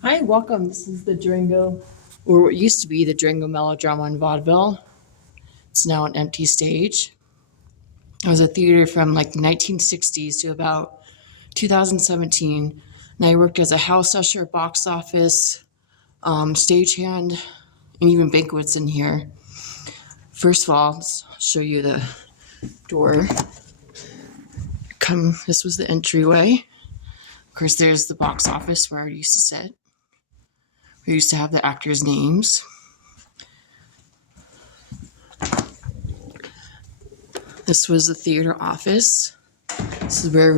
Hi, welcome. This is the Durango, or what used to be the Durango Melodrama and Vaudeville. It's now an empty stage. It was a theater from like the 1960s to about 2017. And I worked as a house usher, box office, stagehand, and even banquets in here. First of all, let's show you the door. This was the entryway. Of course, there's the box office where I used to sit. We used to have the actors' names. This was the theater office. This is where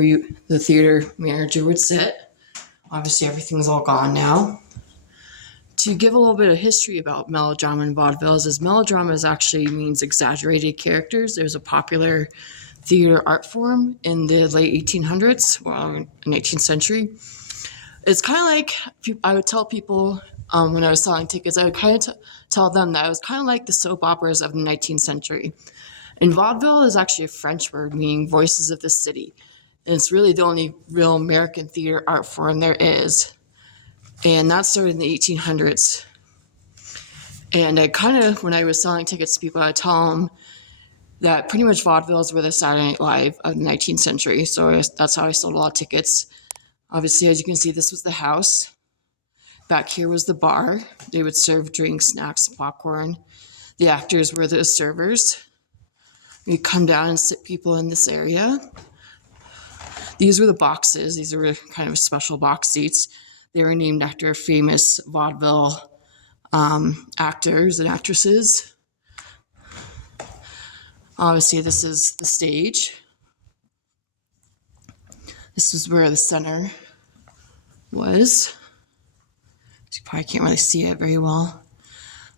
the theater manager would sit. Obviously, everything's all gone now. To give a little bit of history about melodrama and vaudeville is melodrama actually means exaggerated characters. There's a popular theater art form in the late 1800s, well, in the 18th century. It's kind of like, I would tell people when I was selling tickets, I would kind of tell them that it was kind of like the soap operas of the 19th century. And vaudeville is actually a French word meaning voices of the city. And it's really the only real American theater art form there is. And that started in the 1800s. And I kind of, when I was selling tickets to people, I tell them that pretty much vaudevilles were the Saturday Night Live of the 19th century. So that's how I sold a lot of tickets. Obviously, as you can see, this was the house. Back here was the bar. They would serve drinks, snacks, popcorn. The actors were the servers. We'd come down and sit people in this area. These were the boxes. These were kind of special box seats. They were named after famous vaudeville actors and actresses. Obviously, this is the stage. This is where the center was. You probably can't really see it very well.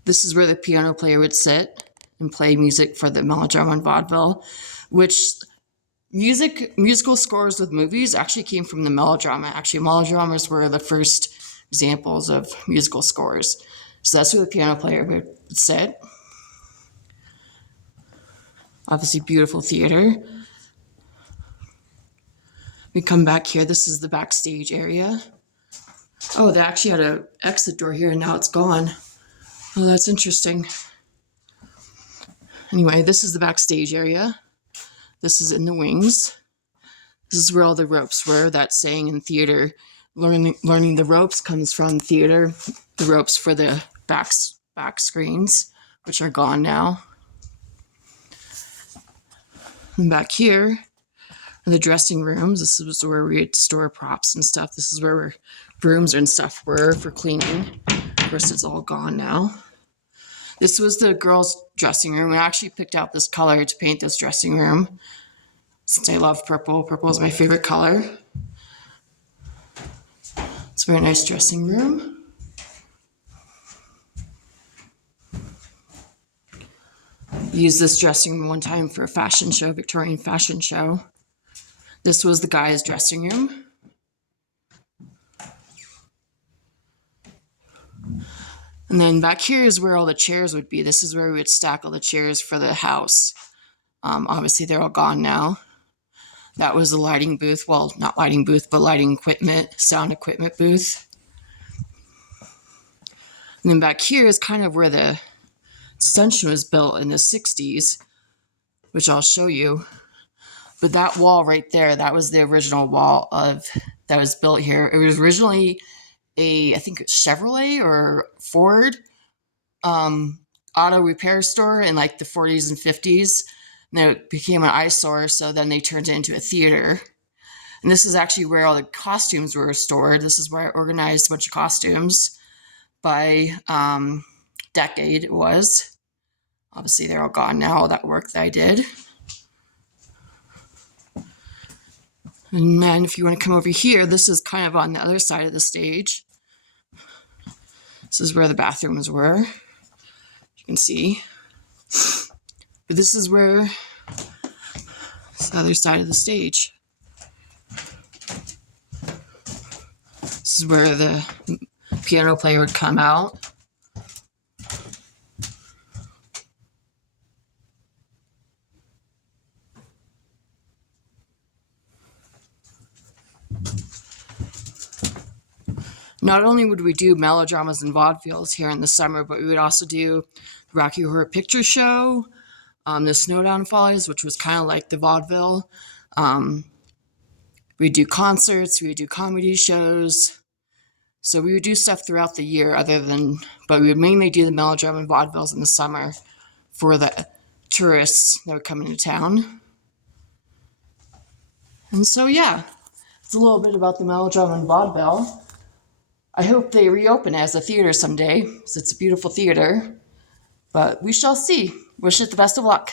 This is where the piano player would sit and play music for the melodrama and vaudeville, which musical scores with movies actually came from the melodrama. Actually, melodramas were the first examples of musical scores. So that's where the piano player would sit. Obviously, beautiful theater. We come back here. This is the backstage area. Oh, they actually had an exit door here, and now it's gone. Oh, that's interesting. Anyway, this is the backstage area. This is in the wings. This is where all the ropes were. That saying in theater, learning the ropes comes from theater. The ropes for the back screens, which are gone now. And back here are the dressing rooms. This is where we'd store props and stuff. This is where brooms and stuff were for cleaning. Of course, it's all gone now. This was the girls' dressing room. I actually picked out this color to paint this dressing room. Since I love purple, purple is my favorite color. It's a very nice dressing room. Used this dressing room one time for a fashion show, Victorian fashion show. This was the guys' dressing room. And then back here is where all the chairs would be. This is where we would stack all the chairs for the house. Obviously, they're all gone now. That was the lighting booth. Well, not lighting booth, but lighting equipment, sound equipment booth. And then back here is kind of where the extension was built in the 60s, which I'll show you. But that wall right there, that was the original wall that was built here. It was originally I think Chevrolet or Ford auto repair store in like the 40s and 50s. And then it became an eyesore, so then they turned it into a theater. And this is actually where all the costumes were stored. This is where I organized a bunch of costumes by decade it was. Obviously, they're all gone now, all that work that I did. And then if you want to come over here, this is kind of on the other side of the stage. This is where the bathrooms were. You can see. But this is where it's the other side of the stage. This is where the piano player would come out. Not only would we do melodramas and vaudevilles here in the summer, but we would also do the Rocky Horror Picture Show, the Snowdown Follies, which was kind of like the vaudeville. We'd do concerts, we would do comedy shows. So we would do stuff throughout the year but we would mainly do the melodrama and vaudevilles in the summer for the tourists that would come into town. And so, yeah, it's a little bit about the melodrama and vaudeville. I hope they reopen as a theater someday, because it's a beautiful theater. But we shall see. Wish it the best of luck.